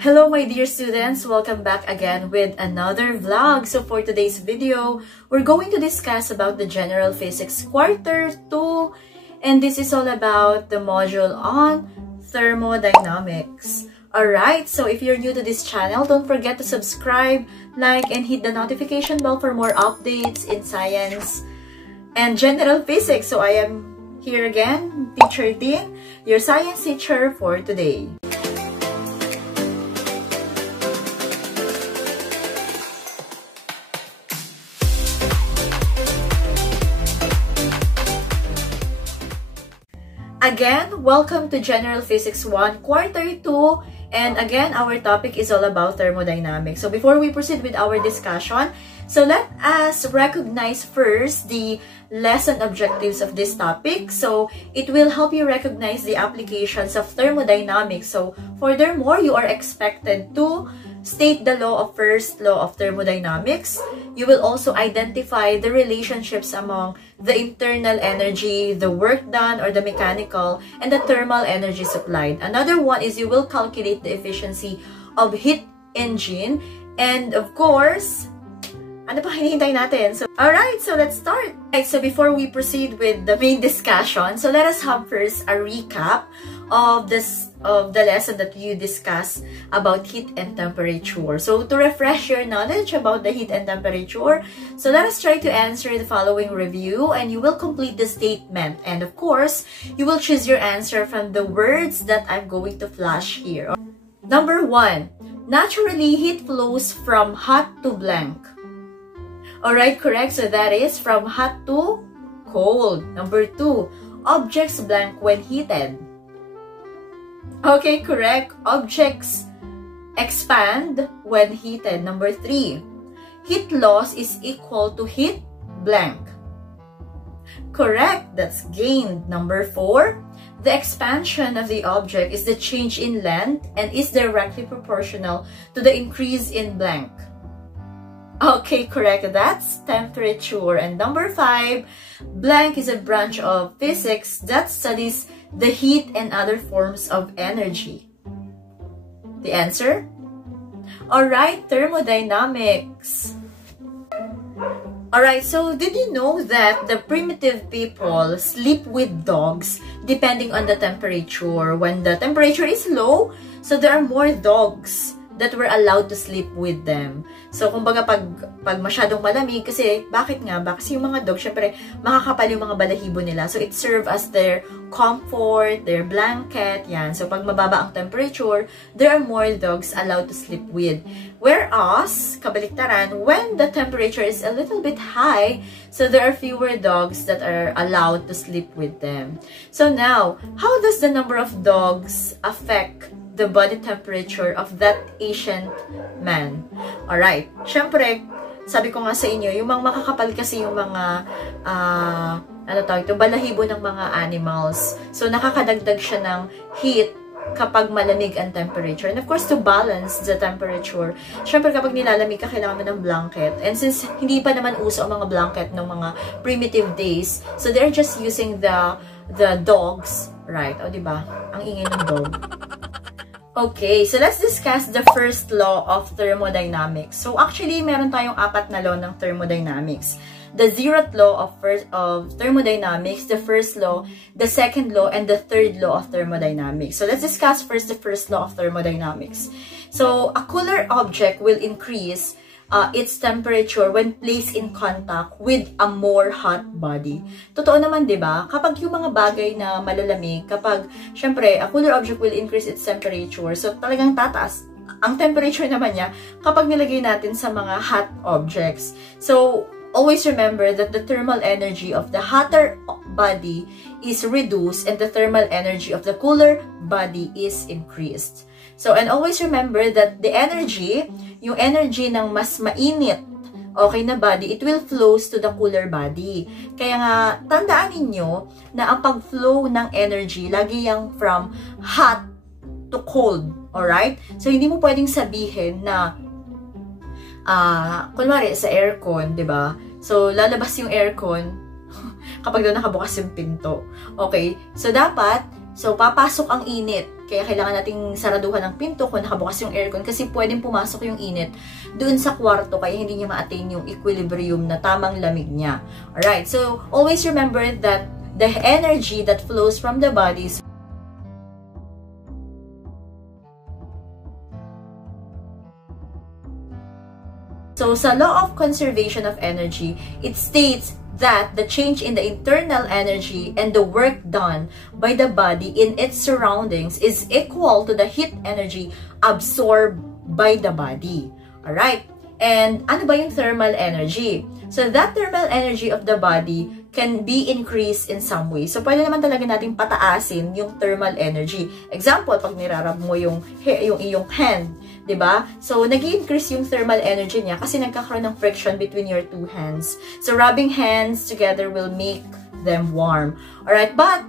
Hello my dear students, welcome back again with another vlog. So for today's video, we're going to discuss about the General Physics Quarter 2, and this is all about the module on thermodynamics. Alright, so if you're new to this channel, don't forget to subscribe, like, and hit the notification bell for more updates in science and general physics. So I am here again, Teacher Dean, your science teacher for today. Again, welcome to General Physics 1, Quarter 2, and again, our topic is all about thermodynamics. So before we proceed with our discussion, so let us recognize first the lesson objectives of this topic. So it will help you recognize the applications of thermodynamics. So furthermore, you are expected to state the first law of thermodynamics. You will also identify the relationships among the internal energy, the work done, or the mechanical, and the thermal energy supplied. Another one is you will calculate the efficiency of heat engine. And of course, ano pa hinihintay natin? So, alright, so let's start. Alright, so before we proceed with the main discussion, so let us have first a recap of the lesson that you discussed about heat and temperature. So to refresh your knowledge about the heat and temperature, so let us try to answer the following review, and you will complete the statement. And of course, you will choose your answer from the words that I'm going to flash here. Number 1, naturally heat flows from hot to blank. Alright, correct. So that is from hot to cold. Number 2, objects blank when heated. Okay, correct. Objects expand when heated. Number 3, heat loss is equal to heat blank. Correct. That's gained. Number 4, the expansion of the object is the change in length and is directly proportional to the increase in blank. Okay, correct. That's temperature. And number 5, blank is a branch of physics that studies the heat and other forms of energy. The answer? Alright, thermodynamics. Alright, so did you know that the primitive people sleep with dogs depending on the temperature? When the temperature is low, so there are more dogs that were allowed to sleep with them. So, kumbaga, pag masyadong malamig, kasi, bakit nga ba? Kasi yung mga dogs, syempre, makakapal yung mga balahibo nila. So, it serves as their comfort, their blanket, yan. So, pag mababa ang temperature, there are more dogs allowed to sleep with. Whereas, kabaliktaran, when the temperature is a little bit high, so there are fewer dogs that are allowed to sleep with them. So, now, how does the number of dogs affect the body temperature of that ancient man? Alright. Syempre, sabi ko nga sa inyo, yung mga makakapal kasi yung mga, balahibo ng mga animals. So, nakakadagdag siya ng heat kapag malamig ang temperature. And of course, to balance the temperature, syempre kapag nilalamig ka, kailangan mo ng blanket. And since hindi pa naman uso ang mga blanket ng mga primitive days, so they're just using the dogs, right? O, diba? Ang ingay ng dog. Okay, so let's discuss the first law of thermodynamics. So actually, meron tayong 4 na law ng thermodynamics. The 0th law of thermodynamics, the first law, the second law, and the third law of thermodynamics. So let's discuss first the first law of thermodynamics. So a cooler object will increase its temperature when placed in contact with a more hot body. Totoo naman, di ba? Kapag yung mga bagay na malalamig, kapag, syempre, a cooler object will increase its temperature, so talagang tataas ang temperature naman niya kapag nilagay natin sa mga hot objects. So, always remember that the thermal energy of the hotter body is reduced and the thermal energy of the cooler body is increased. So, and always remember that the energy, yung energy ng mas mainit, okay na body, it will flows to the cooler body. Kaya nga, tandaan ninyo na ang pag-flow ng energy, lagi yung from hot to cold. Alright? So, hindi mo pwedeng sabihin na, kunwari, sa aircon, diba? So, lalabas yung aircon kapag doon nakabukas yung pinto. Okay? So, dapat, so, papasok ang init. Kaya kailangan nating saraduhan ng pinto kung nakabukas yung aircon kasi pwedeng pumasok yung init doon sa kwarto kaya hindi niya ma-attain yung equilibrium na tamang lamig niya. Alright, so always remember that the energy that flows from the body So, sa law of conservation of energy, it states that the change in the internal energy and the work done by the body in its surroundings is equal to the heat energy absorbed by the body. Alright? And ano ba yung thermal energy? So, that thermal energy of the body can be increased in some way. So, pwede naman talaga nating pataasin yung thermal energy. Example, pag nirarab mo yung iyong hand, diba? So, nag-increase yung thermal energy niya kasi nagkakaroon ng friction between your two hands. So, rubbing hands together will make them warm. Alright, but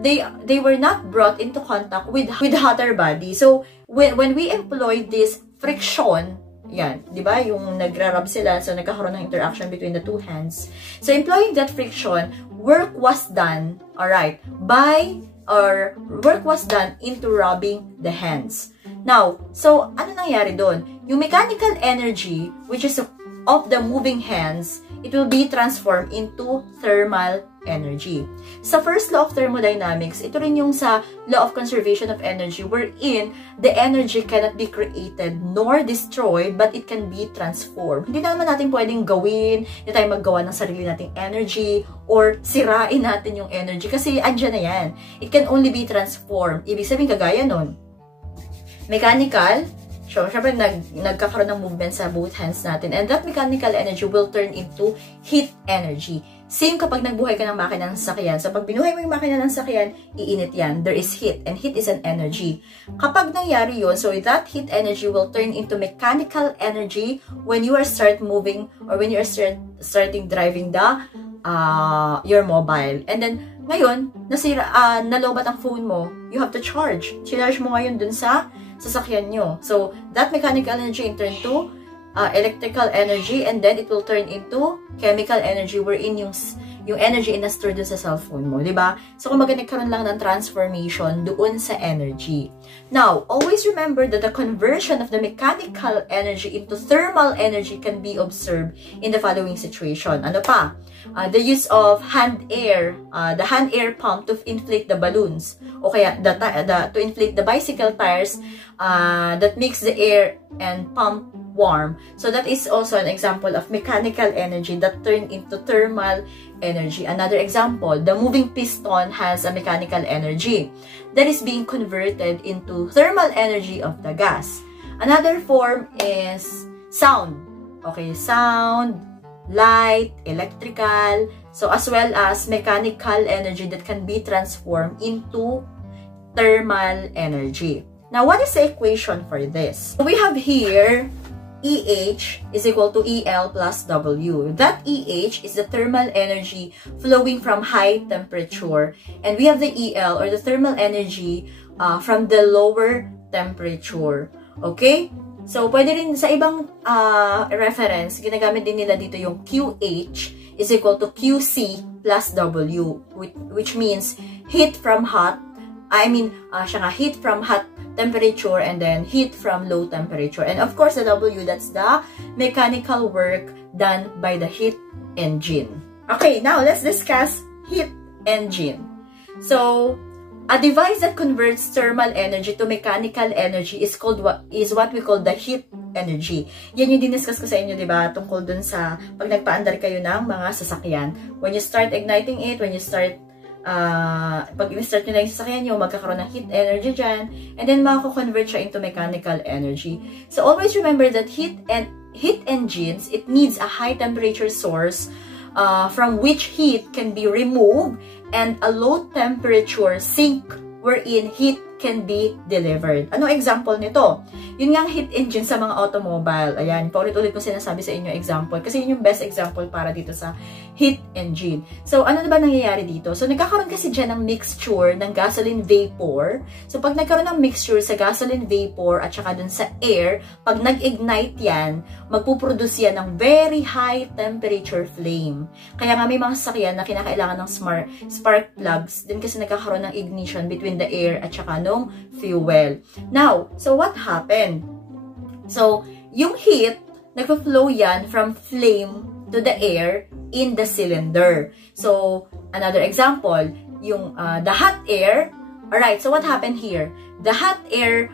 they were not brought into contact with hotter body. So, when we employ this friction, yan, di ba? Yung nagra-rub sila, so nagkakaroon ng interaction between the two hands. So, employing that friction, work was done, alright, work was done into rubbing the hands. Now, so, ano nangyari doon? Yung mechanical energy, which is of the moving hands, it will be transformed into thermal energy. Sa first law of thermodynamics, ito rin yung sa law of conservation of energy, wherein the energy cannot be created nor destroyed, but it can be transformed. Hindi naman natin pwedeng gawin, hindi tayo maggawa ng sarili nating energy, or sirain natin yung energy, kasi andyan na yan. It can only be transformed. Ibig sabihin, kagaya nun, mechanical, syempre nagkakaroon ng movement sa both hands natin, and that mechanical energy will turn into heat energy. Same kapag nagbuhay ka ng makina ng sasakyan. So, pag binuhay mo yung makina ng sasakyan, iinit yan. There is heat, and heat is an energy. Kapag nangyari yun, so that heat energy will turn into mechanical energy when you are start moving or when you are starting driving your mobile. And then, ngayon, nalobat ang phone mo, you have to charge. Charge mo ngayon dun sa sasakyan nyo. So, that mechanical energy in turn to electrical energy, and then it will turn into chemical energy wherein yung energy in-store dun sa cellphone mo, diba? So, kumbaga nagkaroon lang ng transformation doon sa energy. Now, always remember that the conversion of the mechanical energy into thermal energy can be observed in the following situation. Ano pa? The use of the hand air pump to inflate the balloons, o kaya to inflate the bicycle tires that makes the air and pump warm. So that is also an example of mechanical energy that turned into thermal energy. Another example, the moving piston has a mechanical energy that is being converted into thermal energy of the gas. Another form is sound. Okay, sound, light, electrical, so as well as mechanical energy that can be transformed into thermal energy. Now, what is the equation for this? We have here EH is equal to EL plus W. That EH is the thermal energy flowing from high temperature. And we have the EL or the thermal energy from the lower temperature. Okay? So, pwede rin sa ibang reference, ginagamit din nila dito yung QH is equal to QC plus W, which means heat from hot, heat from hot temperature and then heat from low temperature. And of course, the W, that's the mechanical work done by the heat engine. Okay, now let's discuss heat engine. So, a device that converts thermal energy to mechanical energy is what we call the heat energy. Yan yung diniscuss ko sa inyo, di ba? Tungkol dun sa pag nagpaandar kayo ng mga sasakyan. When you start igniting it, pag in-start nyo na yung sasakyan nyo, magkakaroon ng heat energy dyan, and then makakonvert siya into mechanical energy. So, always remember that heat engines, it needs a high temperature source from which heat can be removed and a low temperature sink wherein heat can be delivered. Ano example nito? Yun nga ang heat engine sa mga automobile. Ayan, paulit-ulit ko sinasabi sa inyo example kasi yun yung best example para dito sa heat engine. So, ano na ba nangyayari dito? So, nagkakaroon kasi dyan ng mixture ng gasoline vapor. So, pag nagkaroon ng mixture sa gasoline vapor at saka dun sa air, pag nag-ignite yan, magpuproduce yan ng very high temperature flame. Kaya nga may mga sasakyan na kinakailangan ng spark plugs din kasi nagkakaroon ng ignition between the air at saka nung fuel. Now, so what happened? So, yung heat, nagpo-flow yan from flame to the air in the cylinder. So, another example, yung the hot air. Alright, so what happened here? The hot air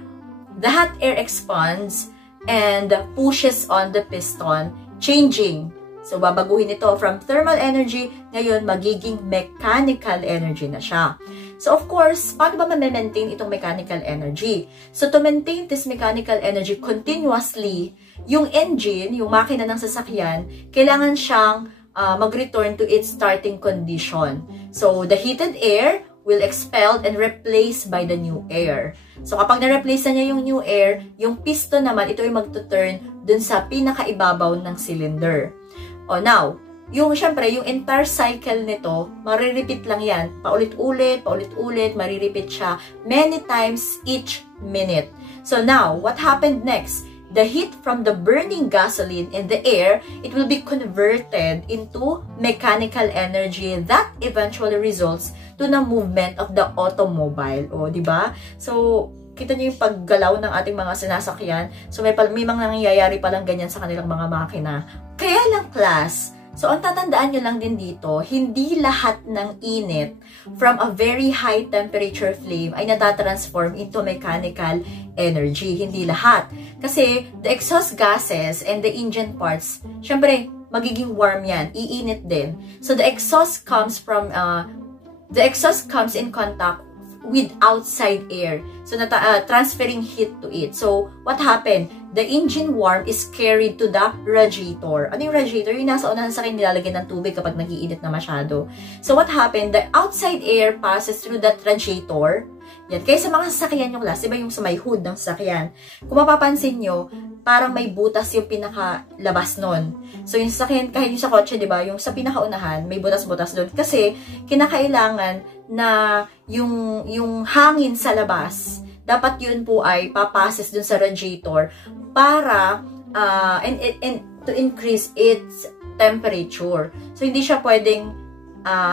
expands and pushes on the piston, changing. So, babaguhin ito from thermal energy, ngayon magiging mechanical energy na siya. So, of course, paano ba ma-maintain itong mechanical energy? So, to maintain this mechanical energy continuously, yung engine, yung makina ng sasakyan, kailangan siyang mag-return to its starting condition. So, the heated air will expelled and replaced by the new air. So, kapag na-replace na niya yung new air, yung piston naman, ito ay mag-turn dun sa pinakaibabaw ng cylinder. O, now, syempre, yung entire cycle nito, marirepeat lang yan. Paulit-ulit, marirepeat siya many times each minute. So, now, what happened next? The heat from the burning gasoline in the air, it will be converted into mechanical energy that eventually results to the movement of the automobile. O, di ba? So, kita niyo yung paggalaw ng ating mga sinasakyan. So, may mga nangyayari palang ganyan sa kanilang mga makina. Kaya lang, class, so ang tatandaan nyo lang din dito, hindi lahat ng init from a very high temperature flame ay natatransform into mechanical energy. Hindi lahat. Kasi the exhaust gases and the engine parts, syempre, magiging warm yan. Iinit din. So the exhaust comes in contact with outside air. So, transferring heat to it. So, what happened? The engine warmth is carried to the radiator. Ano yung radiator? Yung nasa unahan sa akin, nilalagyan ng tubig kapag nag-iinit na masyado. So, what happened? The outside air passes through that radiator. Yan. Kaya sa mga sasakyan yung class, diba yung sa may hood ng sasakyan? Kung mapapansin nyo, parang may butas yung pinakalabas nun. So, yung sasakyan, kahit yung sa kotse, diba? Yung sa pinakaunahan, may butas-butas doon. Kasi, kinakailangan na yung hangin sa labas, dapat yun po ay papases dun sa radiator para and to increase its temperature. So, hindi siya pwedeng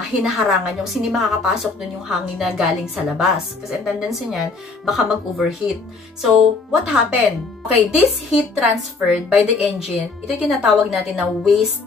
hinaharangan yung hindi makakapasok dun yung hangin na galing sa labas. Kasi ang tendency niyan, baka mag-overheat. So, what happened? Okay, this heat transferred by the engine, ito yung tinatawag natin na waste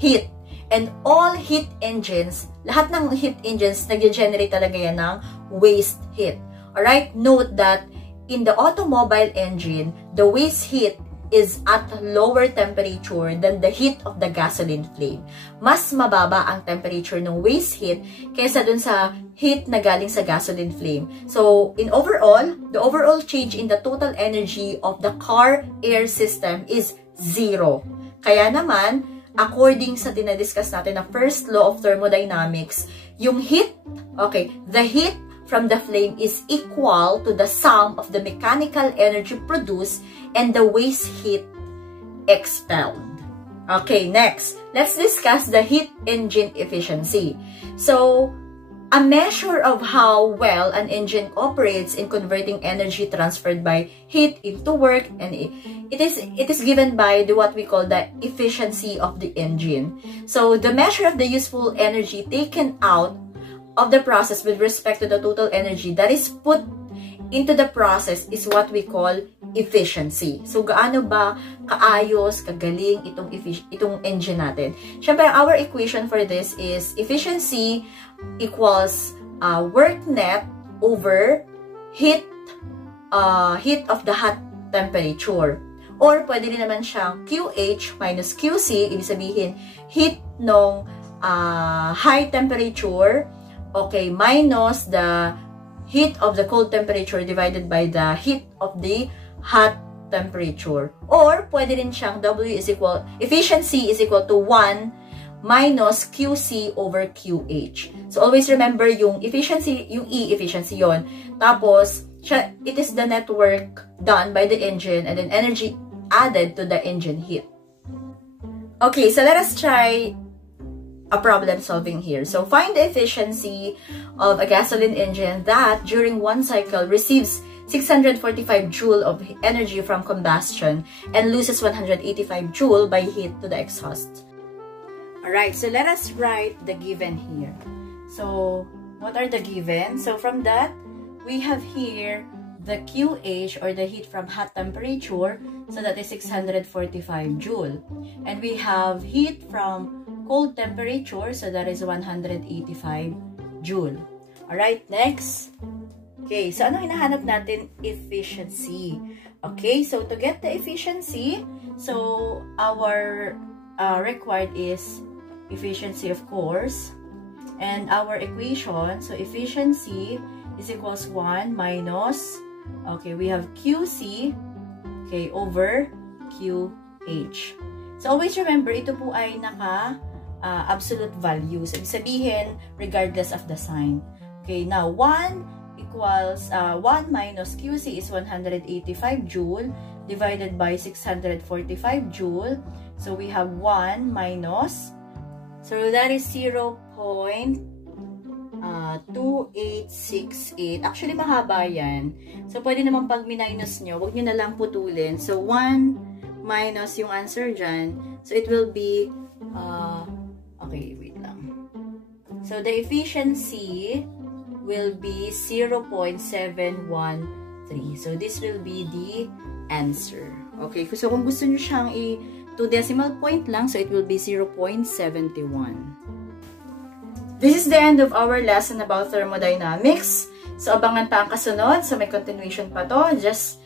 heat. And all heat engines, lahat ng heat engines, nag-generate talaga yan ng waste heat. Alright? Note that in the automobile engine, the waste heat is at lower temperature than the heat of the gasoline flame. Mas mababa ang temperature ng waste heat kaysa dun sa heat na galing sa gasoline flame. So, in overall, the overall change in the total energy of the car air system is 0. Kaya naman, according sa dinadiscuss natin na first law of thermodynamics, yung heat, okay, the heat from the flame is equal to the sum of the mechanical energy produced and the waste heat expelled. Okay, next, let's discuss the heat engine efficiency. So, a measure of how well an engine operates in converting energy transferred by heat into work, and it is given by what we call the efficiency of the engine. So the measure of the useful energy taken out of the process with respect to the total energy that is put into the process is what we call efficiency. So, gaano ba kaayos, kagaling itong engine natin? Siyempre, our equation for this is efficiency equals work net over heat of the hot temperature. Or, pwede rin naman siyang QH minus QC, ibig sabihin, heat ng high temperature, okay, minus the heat of the cold temperature divided by the heat of the hot temperature. Or, pwede rin siyang efficiency is equal to 1 minus QC over QH. So, always remember yung efficiency, yung E, efficiency yon. Tapos, it is the net work done by the engine and then energy added to the engine heat. Okay, so let us try a problem solving here. So, find the efficiency of a gasoline engine that during one cycle receives 645 joule of energy from combustion and loses 185 joule by heat to the exhaust. Alright, so let us write the given here. So, what are the given? So, from that, we have here the QH, or the heat from hot temperature, so that is 645 joule. And we have heat from cold temperature, so that is 185 joule. Alright, next. Okay, so ano hinahanap natin? Efficiency. Okay, so to get the efficiency, so our required is efficiency, of course. And our equation, so efficiency is equals 1 minus, okay, we have QC, okay, over QH. So always remember, ito po ay naka absolute values. Ibig sabihin, regardless of the sign. Okay, now 1 equals, 1 minus QC is 185 joule divided by 645 joule. So we have 1 minus, so that is 0.2868. Actually, mahaba yan. So, pwede naman pag minus nyo, huwag nyo na lang putulin. So, 1 minus yung answer dyan. So, it will be, okay, wait lang. So, the efficiency will be 0.713. So, this will be the answer. Okay, so kung gusto nyo siyang 2 decimal point lang, so it will be 0.71. This is the end of our lesson about thermodynamics. So, abangan pa ang kasunod. So, may continuation pa to. Just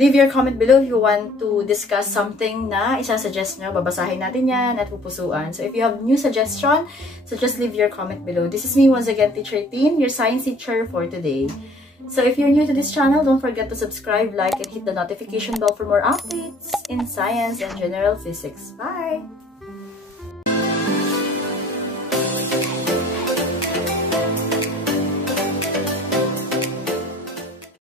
leave your comment below if you want to discuss something na isasuggest nyo. Babasahin natin yan at pupusuan. So, if you have new suggestion, so just leave your comment below. This is me once again, Teacher Tin, your science teacher for today. So, if you're new to this channel, don't forget to subscribe, like, and hit the notification bell for more updates in science and general physics. Bye!